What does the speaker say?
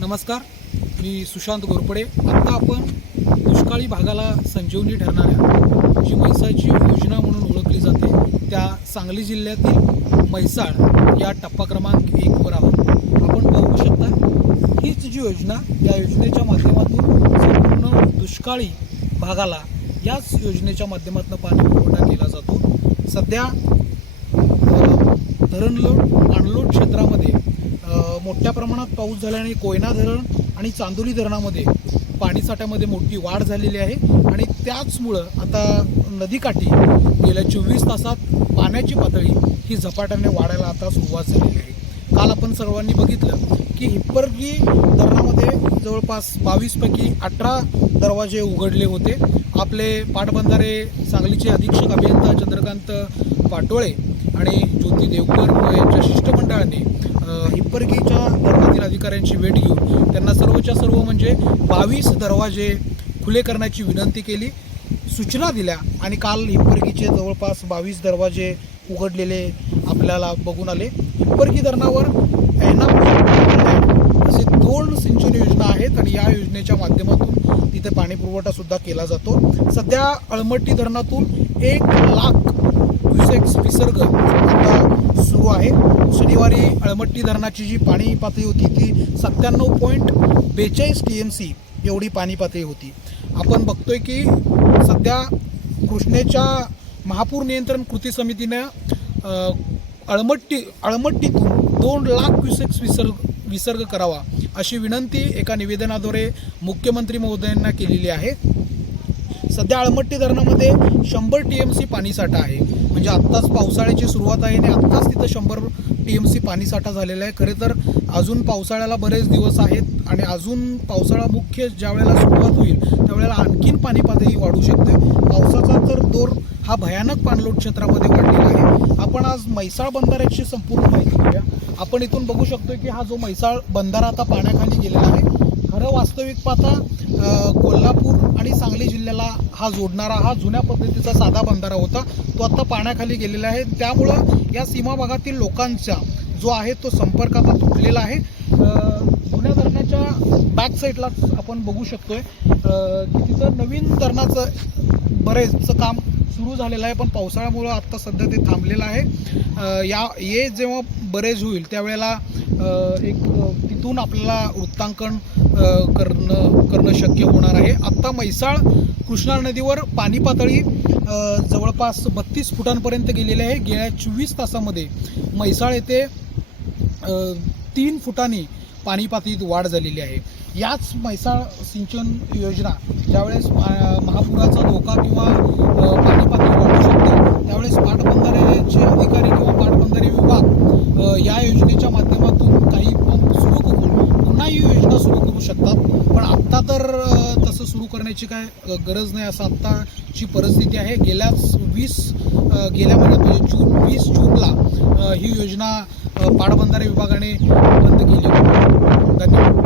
नमस्कार मी सुशांत घोरपडे आत्ता आपण दुष्काळी भागाला संजीवनी ठरणाऱ्या जी म्हैसाची योजना म्हणून ओळखली जाते त्या सांगली जिल्ह्यातील म्हैसाळ या टप्पा क्रमांक एकवर आहोत. आपण पाहू शकता हीच जी योजना या योजनेच्या माध्यमातून संपूर्ण दुष्काळी भागाला याच योजनेच्या माध्यमातून पाणी पुरवठा केला जातो. सध्या धरणलोट पाणलोट क्षेत्रामध्ये मोठ्या प्रमाणात पाऊस झाल्याने कोयना धरण आणि चांदोली धरणामध्ये पाणीसाठ्यामध्ये मोठी वाढ झालेली आहे. आणि त्याचमुळं आता नदीकाठी गेल्या चोवीस तासात पाण्याची पातळी ही झपाट्याने वाढायला आता सुरुवात झालेली आहे. काल आपण सर्वांनी बघितलं की हिप्परगी धरणामध्ये जवळपास बावीसपैकी अठरा दरवाजे उघडले होते. आपले पाटबंधारे सांगलीचे अधीक्षक अभियंता चंद्रकांत पाटोळे आणि ज्योती देवकर यांच्या शिष्टमंडळाने हिप्परगीच्या धरणातील अधिकाऱ्यांची भेट घेऊन त्यांना सर्वच्या सर्व म्हणजे बावीस दरवाजे खुले करण्याची विनंती केली सूचना दिल्या आणि काल हिप्परगीचे जवळपास बावीस दरवाजे उघडलेले आपल्याला बघून आले. हिप्परगी धरणावर असे दोन सिंचन योजना आहेत आणि या योजनेच्या माध्यमातून तिथे पाणीपुरवठासुद्धा सुद्धा केला जातो. सध्या अळमट्टी धरणातून एक लाख क्युसेक्स विसर्ग आता सुरू आहे. शनिवारी अळमट्टी धरणाची जी पाणी पातळी होती ती सत्त्याण्णव पॉईंट बेचाळीस टी एम सी एवढी पाणी पातळी होती. आपण बघतोय की सध्या कृष्णेच्या महापूर नियंत्रण कृती समितीनं अळमट्टी अळमट्टीतून दोन लाख क्युसेक्स विसर्ग विसर्ग करावा अशी विनंती एका निवेदनाद्वारे मुख्यमंत्री महोदयांना केलेली आहे. सध्या आळमट्टी धरणामध्ये शंभर टी एम सी पाणीसाठा आहे. म्हणजे आत्ताच पावसाळ्याची सुरुवात आहे आणि आत्ताच तिथं शंभर टी एम सी पाणीसाठा झालेला आहे. खरे तर अजून पावसाळ्याला बरेच दिवस आहेत आणि अजून पावसाळा मुख्य ज्या वेळेला सुरुवात होईल त्यावेळेला आणखीन पाणी पातळी वाढू शकते. पावसाचा तर दोर हा भयानक पाणलोट क्षेत्रामध्ये वाढलेला आहे. आपण आज म्हैसाळ बंधाऱ्याची संपूर्ण माहिती घेऊया. आपण इथून बघू शकतो की हा जो म्हैसाळ बंधारा आता पाण्याखाली गेलेला आहे खरं वास्तविक पाहता कोल्हापूर सांगली जिल्ह्याला हा जोडणारा हा जुन्या पद्धतीचा साधा बंधारा होता तो आता पाण्याखाली गेलेला आहे. त्यामुळं या सीमा भागातील लोकांचा जो आहे तो संपर्क आता तुटलेला आहे. जुन्या धरणाच्या बॅक साईडला आपण बघू शकतोय. की तिथं नवीन धरणाचं बरेचचं काम सुरू झालेलं आहे पण पावसाळ्यामुळं आत्ता सध्या ते थांबलेलं आहे. या ये जेव्हा बरेच होईल त्यावेळेला एक तिथून आपल्याला वृत्तांकन करणं करणं शक्य होणार आहे. आत्ता म्हैसाळ कृष्णा नदीवर पाणी पातळी जवळपास बत्तीस फुटांपर्यंत गेलेली आहे. गेल्या चोवीस तासामध्ये म्हैसाळ येथे तीन फुटांनी पाणी पातळीत वाढ झालेली आहे. याच म्हैसाळ सिंचन योजना ज्यावेळेस या योजनेच्या माध्यमातून काही पंप सुरू करून पुन्हा ही योजना सुरू करू शकतात. पण आत्ता तर तसं सुरू करण्याची काय गरज नाही. असं आत्ताची परिस्थिती आहे. गेल्याच वीस गेल्या महिन्यात म्हणजे जून वीस जूनला ही योजना पाटबंधारे विभागाने बंद केली. धन्यवाद.